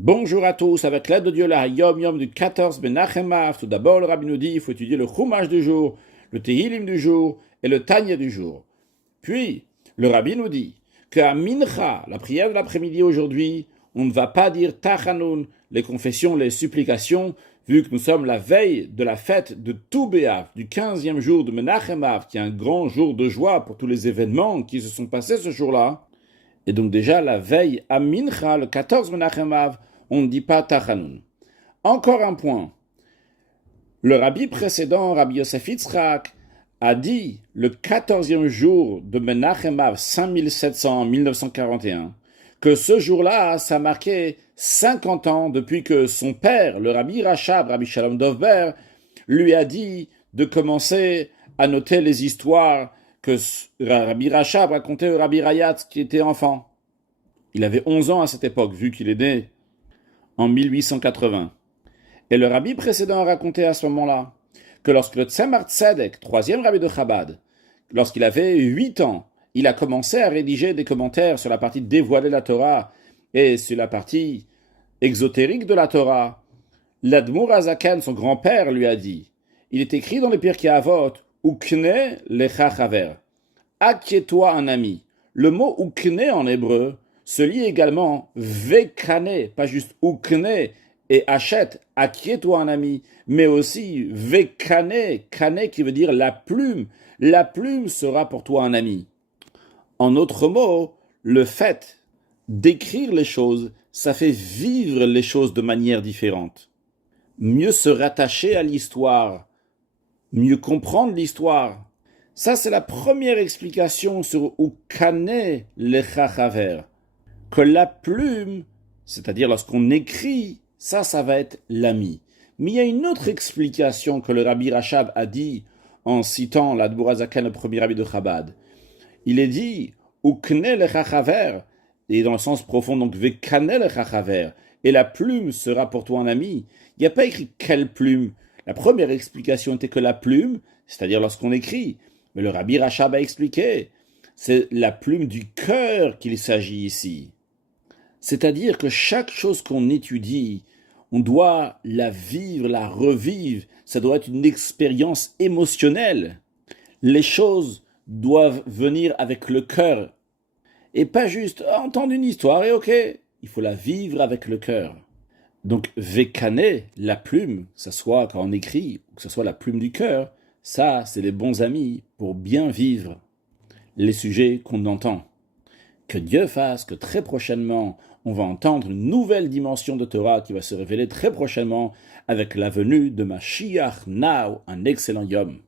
Bonjour à tous, avec l'aide de Dieu, la Yom Yom du 14 Menachem Av. Tout d'abord, le Rabbi nous dit il faut étudier le Chumash du jour, le Tehillim du jour et le Tanya du jour. Puis, le Rabbi nous dit qu'à Mincha, la prière de l'après-midi aujourd'hui, on ne va pas dire Tachanun, les confessions, les supplications, vu que nous sommes la veille de la fête de Tou B'Av, du 15e jour de Menachem Av, qui est un grand jour de joie pour tous les événements qui se sont passés ce jour-là. Et donc déjà, la veille à Mincha, le 14 Menachem Av, on ne dit pas Tachanun. Encore un point. Le rabbi précédent, Rabbi Yosef Yitzhak, a dit le 14e jour de Menachem Av 5700 en 1941 que ce jour-là, ça marquait 50 ans depuis que son père, le rabbi Rachab, Rabbi Shalom Dovber, lui a dit de commencer à noter les histoires que Rabbi Rachab racontait au Rabbi Rayatz qui était enfant. Il avait 11 ans à cette époque, vu qu'il est né en 1880. Et le rabbi précédent a raconté à ce moment-là que lorsque le Tzemar Tzedek, troisième rabbi de Chabad, lorsqu'il avait 8 ans, il a commencé à rédiger des commentaires sur la partie dévoilée de la Torah et sur la partie exotérique de la Torah. L'Admour Azaken, son grand-père, lui a dit, il est écrit dans les Pirkei Avot, Ukne lecha chaver, acquiers-toi un ami. Le mot Ukne en hébreu se lit également vekane, pas juste ukne, et achète, acquiers-toi un ami, mais aussi vekane, kane qui veut dire la plume sera pour toi un ami. En autre mot, le fait d'écrire les choses, ça fait vivre les choses de manière différente. Mieux se rattacher à l'histoire, mieux comprendre l'histoire. Ça, c'est la première explication sur ukane lecha chaver. Que la plume, c'est-à-dire lorsqu'on écrit, ça va être l'ami. Mais il y a une autre explication que le Rabbi Rachab a dit en citant l'Admour Azaken, le premier rabbi de Chabad. Il est dit, Ukne lecha chaver, et dans le sens profond, donc Vekane lecha chaver, et la plume sera pour toi un ami. Il n'y a pas écrit quelle plume. La première explication était que la plume, c'est-à-dire lorsqu'on écrit, mais le Rabbi Rachab a expliqué, c'est la plume du cœur qu'il s'agit ici. C'est-à-dire que chaque chose qu'on étudie, on doit la vivre, la revivre. Ça doit être une expérience émotionnelle. Les choses doivent venir avec le cœur. Et pas juste entendre une histoire et ok. Il faut la vivre avec le cœur. Donc, vekane, la plume, que ce soit quand on écrit, ou que ce soit la plume du cœur, ça, c'est les bons amis pour bien vivre les sujets qu'on entend. Que Dieu fasse que très prochainement, on va entendre une nouvelle dimension de Torah qui va se révéler très prochainement avec la venue de Mashiach Now, un excellent Yom.